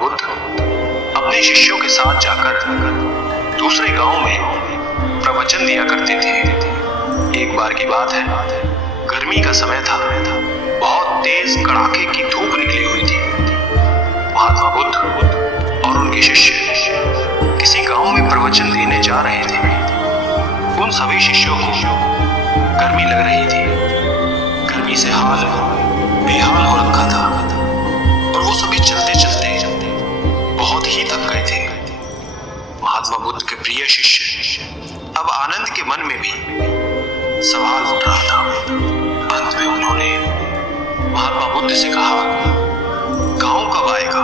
बुद्ध अपने शिष्यों के साथ जाकर दूसरे गांव में प्रवचन दिया करते थे। एक बार की बात है, गर्मी का समय था, बहुत तेज कड़ाके की धूप निकली हुई थी। महात्मा बुद्ध और उनके शिष्य किसी गांव में प्रवचन देने जा रहे थे। उन सभी शिष्यों को गर्मी लग रही थी, गर्मी से हाल बेहाल हो रखा था और वो सभी चलते चलते बहुत ही थक गए थे। महात्मा बुद्ध के प्रिय शिष्य अब आनंद के मन में भी सवाल उठ रहा था। अंत में उन्होंने महात्मा बुद्ध से कहा, गांव कब आएगा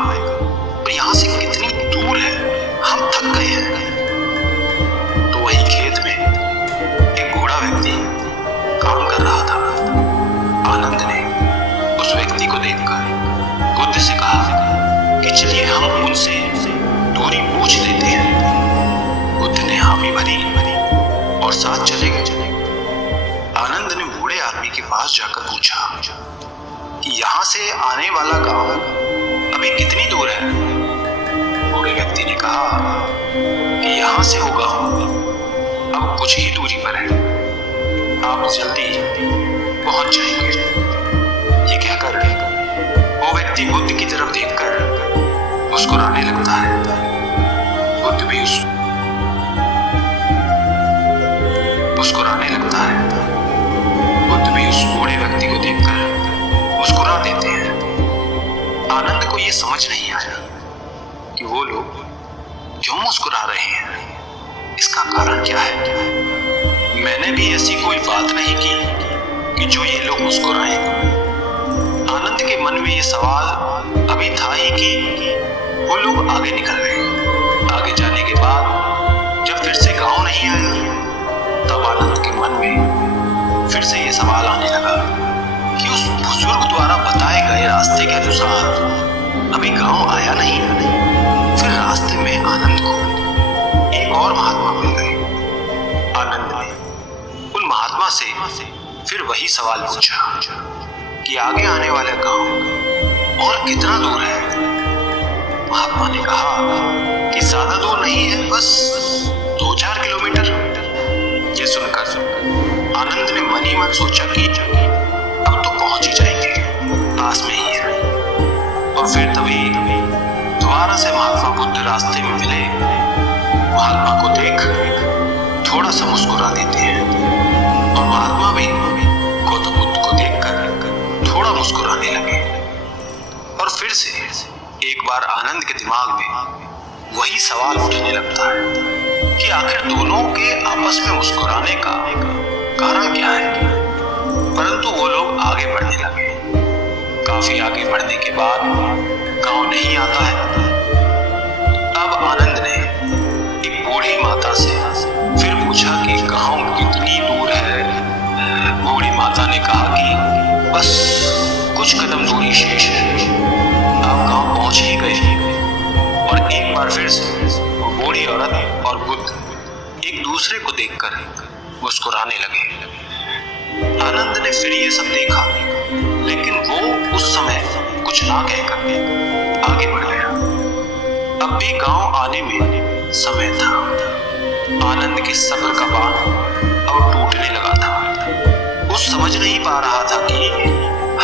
और यहाँ से कितनी दूर है, हम थक गए हैं। तो वही खेत में एक बूढ़ा व्यक्ति काम कर रहा था। आनंद ने उस व्यक्ति को देखकर बुद्ध से कहा कि चलिए हम उनसे दूरी पूछ लेते हैं। बुद्ध ने हामी भरी और साथ चले गए। आनंद ने बूढ़े आदमी के पास जाकर पूछा कि यहाँ से आने वाला गांव अभी कितनी दूर है। बूढ़े व्यक्ति ने कहा कि यहाँ से वो गांव अब कुछ ही दूरी पर है, आप जल्दी पहुंच जाएंगे। ये कहकर वो व्यक्ति बुद्ध की तरफ देखकर मुस्कुराने लगता है। बुद्ध भी मुस्कुराने लगता है। बुद्ध भी उस बूढ़े व्यक्ति को देखकर मुस्कुरा देते हैं। आनंद को ये समझ नहीं आया कि वो लोग क्यों मुस्कुरा रहे हैं, इसका कारण क्या है। मैंने भी ऐसी कोई बात नहीं की कि जो ये लोग मुस्कुराएं। आनंद के मन में ये सवाल अभी था ही कि वो लोग आगे निकल गए। आगे जाने के बाद जब फिर से गांव नहीं आया, तब आनंद के मन में फिर से ये सवाल आने लगा कि उस बुजुर्ग द्वारा बताए गए रास्ते के अनुसार अभी गांव आया नहीं। फिर रास्ते में आनंद को एक और महात्मा मिल गए। आनंद ने उन महात्मा से फिर वही सवाल पूछा कि आगे आने वाला गांव और कितना दूर है। महात्मा ने कहा कि ज्यादा दूर नहीं है, बस 2-4 किलोमीटर। ये सुनकर आनंद ने मन ही मन सोचा कि अब तो पहुंच ही जाएंगे, पास में ही है। और फिर तभी दोबारा से महात्मा बुद्ध रास्ते में मिले। महात्मा को देख थोड़ा सा मुस्कुरा देते हैं और महात्मा भी गौतम बुद्ध को देखकर थोड़ा मुस्कुराने लगे। और फिर से एक बार आनंद के दिमाग में वही सवाल उठने लगता है कि आखिर दोनों के आपस में मुस्कुराने का कारण क्या है। परंतु वो लोग आगे बढ़ने लगे। काफी आगे बढ़ने के बाद गांव नहीं आता है। अब आनंद ने एक बूढ़ी माता से फिर पूछा कि गांव कितनी दूर है। बूढ़ी माता ने कहा कि बस कुछ कदम दूरी शेष है, आप गांव पहुंच ही गए। और एक बार फिर से वो बूढ़ी औरत और बुद्ध एक दूसरे को देखकर मुस्कुराने लगे। आनंद ने फिर ये सब देखा, लेकिन वो उस समय कुछ ना कहकर आगे बढ़ गया। अब भी गांव आने में समय था। आनंद के सब्र का बांध अब टूटने लगा था। वो समझ नहीं पा रहा था कि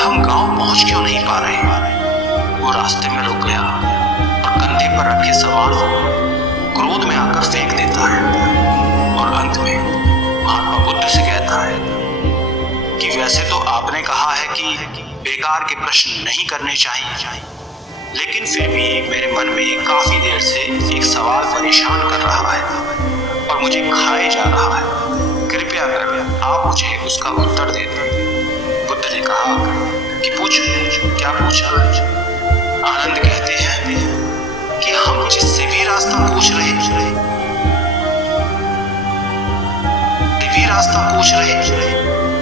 हम गांव पहुंच क्यों नहीं पा रहे। वो रास्ते में रुक गया और कंधे पर रखे सामान क्रोध में आकर फेंक देता है और अंत में महात्मा बुद्ध से कहता है कि वैसे तो आपने कहा है कि बेकार के प्रश्न नहीं करने चाहिए, लेकिन फिर भी मेरे मन में काफी देर से एक सवाल परेशान कर रहा है और मुझे खाए जा रहा है। कृपया कर आप मुझे उसका उत्तर दे दें। बुद्ध ने कहा कि पूछो, क्या पूछा। आनंद कहते हैं कि हम जिससे भी रास्ता पूछ रहे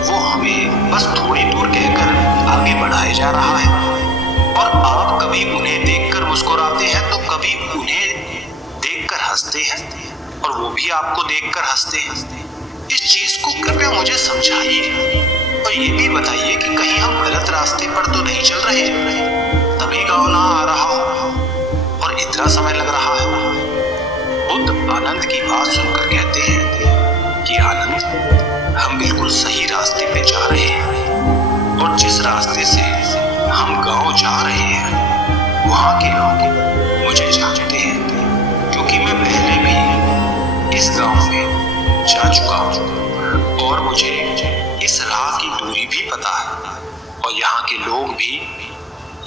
वो हमें बस थोड़ी दूर कहकर आगे बढ़ाए जा रहा है। और आप कभी उन्हें देखकर मुस्कुराते हैं तो कभी उन्हें देखकर हंसते हैं, और वो भी आपको देखकर हंसते हैं। इस चीज को कृपया मुझे समझाइए और ये भी बताइए कि कहीं हम गलत रास्ते पर तो नहीं चल रहे, तभी गाँव ना आ रहा हो। कितना समय लग रहा है। बुद्ध आनंद की बात सुनकर कहते हैं कि आनंद, हम बिल्कुल सही रास्ते पे जा रहे हैं और जिस रास्ते से हम गांव जा रहे हैं वहां के लोग मुझे जानते हैं, क्योंकि मैं पहले भी इस गांव में जा चुका हूं और मुझे इस राह की दूरी भी पता है और यहाँ के लोग भी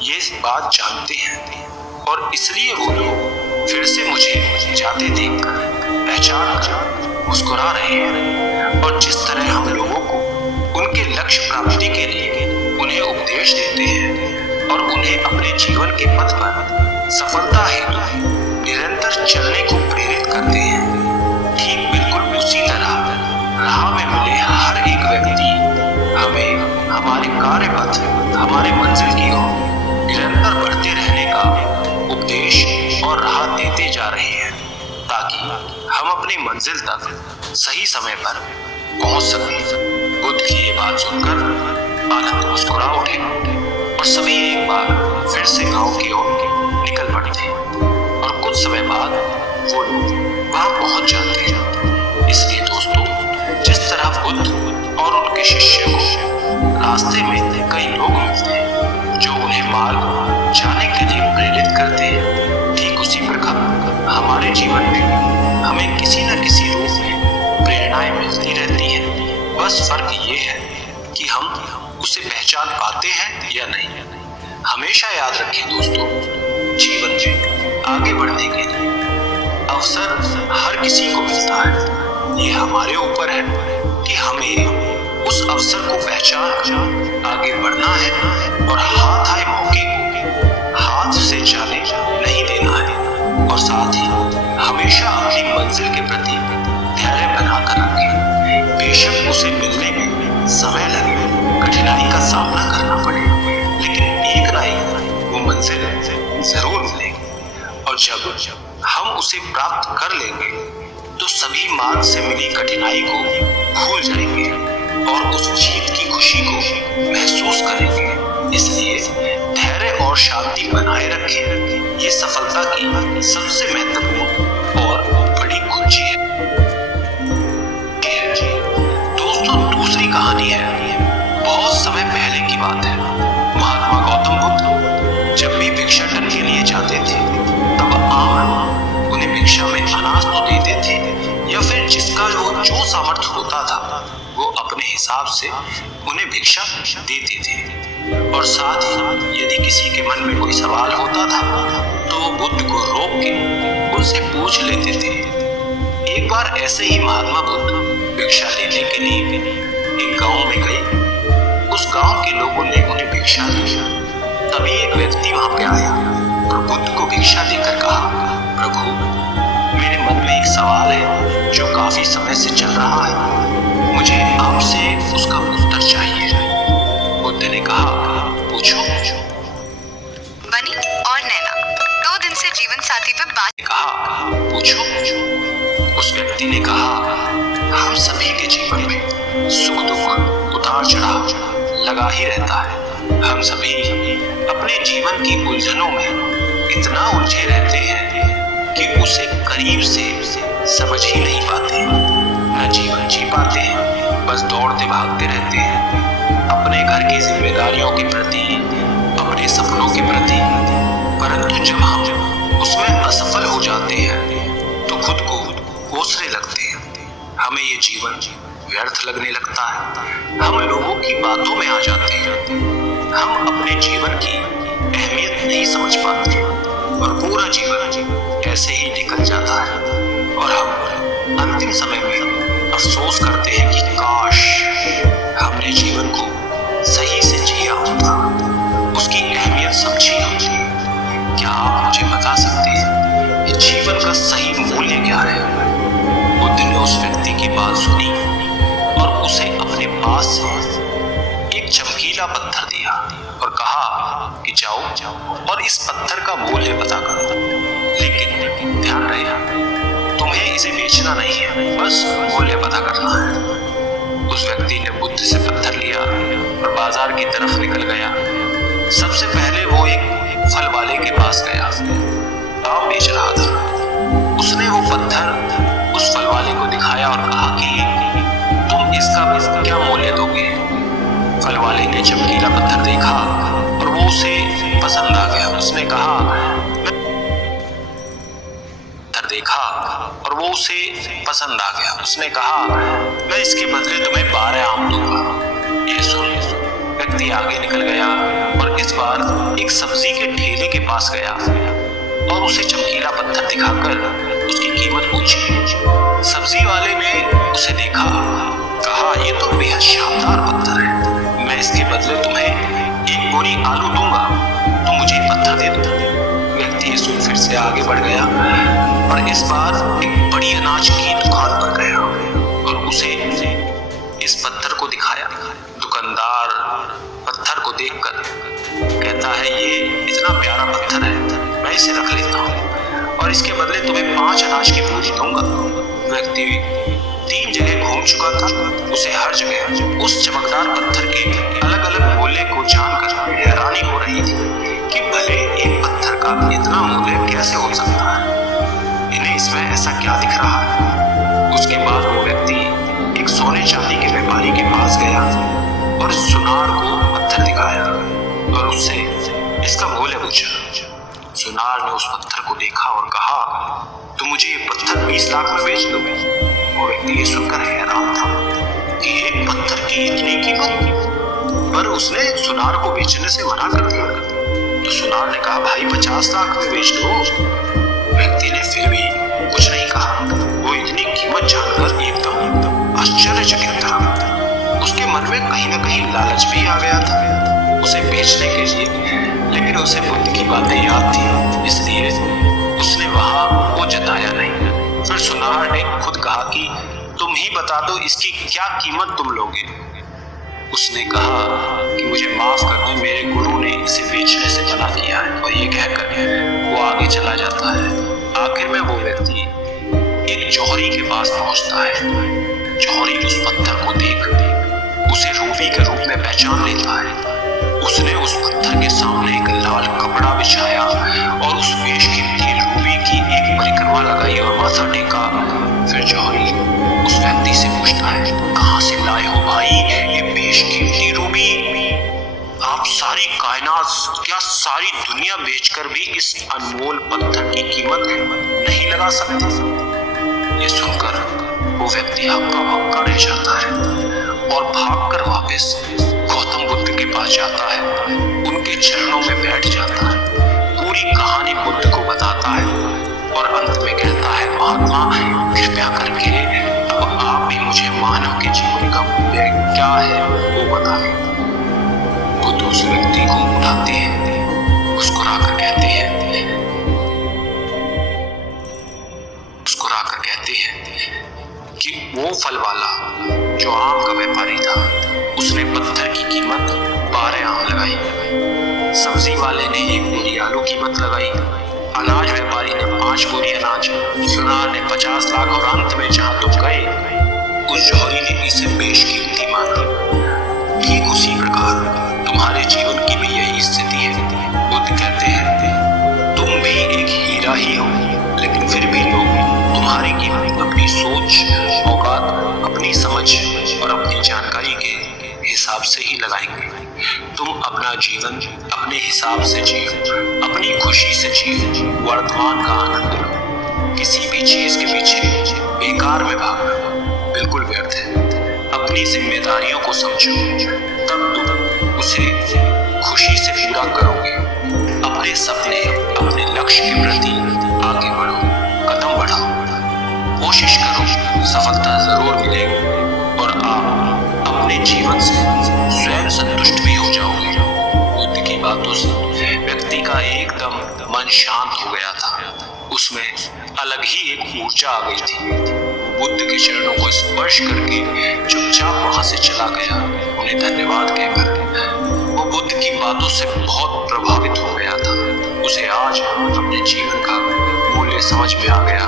ये बात जानते हैं और इसलिए वो लोग फिर से मुझे जाते देखकर पहचान कर मुस्कुरा रहे हैं। और जिस तरह हम लोगों को उनके लक्ष्य प्राप्ति के लिए उन्हें उपदेश देते हैं और उन्हें अपने जीवन के पथ पर सफलता हेतु निरंतर चलने को प्रेरित करते हैं, ठीक बिल्कुल उसी तरह राह में मिले हर एक व्यक्ति हमें हमारे कार्य पथ, हमारे मंजिल की ओर निरंतर बढ़ते रहने का उपदेश और राह देते जा रहे हैं, ताकि हम अपनी मंजिल तक सही समय पर पहुंच सकें। बुद्ध की ये बात सुनकर आनंद मुस्कुरा उठे और सभी एक बार फिर से गांव की ओर निकल पड़ते और कुछ समय बाद वो लोग वहां पहुंच जाते हैं। इसलिए दोस्तों, जिस तरह बुद्ध और उनके शिष्य को रास्ते में कई लोग मिलते हैं जो उन्हें मार्ग जाने के लिए प्रेरित करते हैं, ठीक उसी प्रकार हमारे जीवन में हमें किसी न किसी रूप में प्रेरणाएं मिलती रहती हैं। बस फर्क ये है कि हम उसे पहचान पाते हैं या नहीं। हमेशा याद रखें दोस्तों, जीवन में आगे बढ़ने के लिए अवसर हर किसी को मिलता है। ये हमारे ऊपर है कि हमें उस अवसर को पहचान कर आगे बढ़ना है और हाथ आए मौके को हाथ से जाने नहीं देना है और साथ ही हमेशा अपनी मंजिल के प्रति धैर्य बनाकर रखें। बेशक उसे मिलने में समय लगे, कठिनाई का सामना करना पड़े, लेकिन एक ना एक वो मंजिल जरूर मिलेगी और जब हम उसे प्राप्त कर लेंगे तो सभी मार्ग से मिली कठिनाई को भूल जाएंगे और उस जीत की खुशी को महसूस करेंगे। इसलिए धैर्य और शांति बनाए रखें। ये सफलता की सबसे महत्वपूर्ण और बड़ी कुंजी है। दोस्तों, दूसरी कहानी है, बहुत समय पहले की बात है। महात्मा गौतम बुद्ध जब भी भिक्षाटन के लिए जाते थे तब आम उन्हें भिक्षा में अनाज तो देते थे या फिर जिसका जो सामर्थ्य होता था वो अपने हिसाब से उन्हें भिक्षा देते थे। और साथ ही यदि किसी के मन में कोई सवाल होता था तो वो बुद्ध को रोक के उनसे पूछ लेते थे। एक बार ऐसे ही महात्मा बुद्ध भिक्षा लेने के लिए एक गांव में गए। उस गांव के लोगों ने उन्हें भिक्षा दी। तभी एक व्यक्ति वहां पे आया और बुद्ध को भिक्षा देकर कहा, प्रभु, मेरे मन में एक सवाल है जो काफी समय से चल रहा है, मुझे आपसे उसका उत्तर चाहिए। बुद्ध ने कहा, पूछो। बनी और नैना 2 दिन से जीवन साथी पे बात। कहा, पूछो। उस व्यक्ति ने कहा, हम सभी के जीवन में सुख दुख उतार चढ़ाव लगा ही रहता है। हम सभी अपने जीवन की उलझनों में इतना उलझे रहते हैं कि उसे करीब से समझ ही नहीं पाते, न जीवन जी पाते हैं, बस दौड़ते भागते रहते हैं अपने घर की जिम्मेदारियों के प्रति, अपने सपनों के प्रति। परंतु जब हम उसमें असफल हो जाते हैं तो खुद को कोसने लगते हैं। हमें ये जीवन व्यर्थ लगने लगता है। हम लोगों की बातों में आ जाते हैं। हम अपने जीवन की अहमियत नहीं समझ पाते और पूरा जीवन ऐसे ही निकल जाता है और हम अंतिम समय में अफसोस करते हैं कि काश हमने जीवन को सही से जिया होता, उसकी अहमियत समझी होती। क्या आप मुझे बता सकते हैं कि जीवन का सही मूल्य क्या है? बुद्ध ने उस व्यक्ति की बात सुनी और उसे अपने पास से एक चमकीला पत्थर दिया और कहा कि जाओ और इस पत्थर का मूल्य पता करो, लेकिन ध्यान रहे तुम्हें इसे बेचना नहीं है, बस मूल्य पता करना है। उस व्यक्ति ने बुद्ध से पत्थर लिया और बाजार की तरफ निकल गया। सबसे पहले वो एक फल वाले के पास गया। दाम बेच रहा था। उसने वो पत्थर उस फल वाले को दिखाया और कहा कि तुम इसका क्या मूल्य दोगे। फल वाले ने चमकीला पत्थर देखा और वो उसे पसंद आ गया। उसने कहा मैं इसके बदले तुम्हें 12 आम दूंगा। ये सुन व्यक्ति आगे निकल गया और इस बार एक सब्जी के ठेले के पास गया और उसे चमकीला पत्थर दिखाकर उसकी कीमत पूछी। सब्जी वाले ने उसे देखा, कहा ये तो बेहद शानदार पत्थर है, मैं इसके बदले तुम्हें 1 बोरी आलू दूंगा, तुम मुझे पत्थर दे दो। व्यक्ति ये सुन फिर से आगे बढ़ गया और इस बार एक बड़ी अनाज की दुकान पर गया और उसे इस पत्थर को दिखाया। दुकानदार पत्थर को देखकर कहता है ये इतना प्यारा पत्थर है, मैं इसे रख लेता हूँ और इसके बदले तुम्हें 5 अनाज की बोरी दूंगा। व्यक्ति 3 जगह घूम चुका था, उसे हर जगह उस चमकदार पत्थर के अलग अलग मूल्य को जानकर हैरानी हो रही थी कि भले एक पत्थर का इतना मूल्य कैसे हो सकता है, इन्हें इसमें ऐसा क्या दिख रहा है। उसके बाद वो व्यक्ति एक सोने चांदी के व्यापारी के पास गया और सुनार को पत्थर दिखाया और उससे इसका मूल्य पूछा। सुनार ने उस पत्थर को देखा और कहा तुम मुझे ये पत्थर 20 लाख में बेच दोगे। वो व्यक्ति ये सुनकर हैरान था कि एक पत्थर की इतनी कीमत, पर उसने सुनार को बेचने से मना कर दिया। तो सुनार ने कहा भाई 50 लाख में बेच दो। व्यक्ति ने फिर भी कुछ नहीं कहा। वो इतनी कीमत जानकर एकदम आश्चर्यचकित था। उसके मन में कहीं ना कहीं लालच भी आ गया था उसे बेचने के लिए, लेकिन उसे बुद्ध की बातें याद थी, इसलिए उसने वहां वो जताया नहीं। फिर सुनार ने खुद कहा कि तुम ही बता दो इसकी क्या कीमत तुम लोगे। उसने कहा कि मुझे माफ कर दो, मेरे गुरु ने इसे बेचने से मना किया है। और ये कहकर वो आगे चला जाता है। आखिर में वो व्यक्ति एक जौहरी के पास पहुंचता है। जौहरी उस पत्थर को देख उसे रूबी के रूप में पहचान लेता है। उसने उस पत्थर के सामने एक लाल कपड़ा बिछाया और उस बेशकीमती रूबी की एक परिक्रमा लगाई और माथा टेका। फिर जौहरी उस व्यक्ति से पूछता है कहाँ से लाए हो भाई ये बेशकीमती रूबी। आप सारी कायनात, क्या सारी दुनिया बेचकर भी इस अनमोल पत्थर की कीमत नहीं लगा सकते। ये सुनकर वो व्यक्ति हक्का बक्का रह जाता है और भागकर वापस गौतम बुद्ध के पास जाता है, उनके चरणों में बैठ जाता है, पूरी कहानी बुद्ध को बताता है और अंत में कहता है महात्मा कृपया करके अब आप भी मुझे मानव के जीवन का मूल्य क्या है वो बताएं। बुद्ध उस व्यक्ति को उठाते हैं, मुस्कुराकर कहते हैं कि वो फल वाला जो आम का व्यापारी था उसने पत्थर की कीमत 12 आम लगाई। सब्जी वाले ने 1 बोरी आलू कीमत लगाई। अनाज व्यापारी ने 5 बोरी अनाज। सुनार ने 50 लाख और अंत में जहां तुम गए उस जौहरी ने इसे बेशकीमती मानी। ठीक उसी प्रकार तुम्हारे जीवन की भी यही स्थिति है। बुद्ध कहते हैं तुम भी एक हीरा ही हो, लेकिन फिर भी लोग तुम्हारी कीमत अपनी सोच, औकात, अपनी समझ और अपनी जानकारी के हिसाब से ही लगाएंगे। तुम अपना जीवन अपने हिसाब से जियो, अपनी खुशी से जियो, वर्तमान का आनंद लो। किसी भी चीज के पीछे बेकार में भागना बिल्कुल व्यर्थ है। अपनी जिम्मेदारियों को समझो, तब तुम उसे खुशी से पूरा करोगे। अपने सपने, अपने लक्ष्य के प्रति आगे बढ़ो, कदम बढ़ाओ, कोशिश करो, सफलता जरूर मिलेगी और आप अपने जीवन से स्वयं संतुष्ट भी हो जाओगे। बुद्ध की बातों से व्यक्ति का एकदम मन शांत हो गया था। उसमें अलग ही एक ऊर्जा आ गई थी। बुद्ध के चरणों को स्पर्श करके चुपचाप वहां से चला गया, उन्हें धन्यवाद कहकर। वो बुद्ध की बातों से बहुत प्रभावित हो गया था। उसे आज अपने जीवन का मूल्य समझ में आ गया।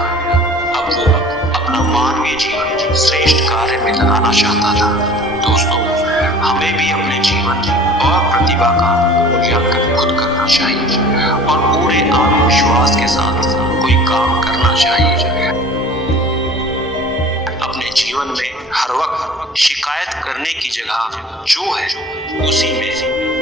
अब वो अपना मानवीय जीवन श्रेष्ठ कार्य में लगाना चाहता था। दोस्तों, हमें भी अपने जीवन और प्रतिभा का मूल्यांकन खुद करना चाहिए और पूरे आत्मविश्वास के साथ जीवन में हर वक्त शिकायत करने की जगह जो है उसी में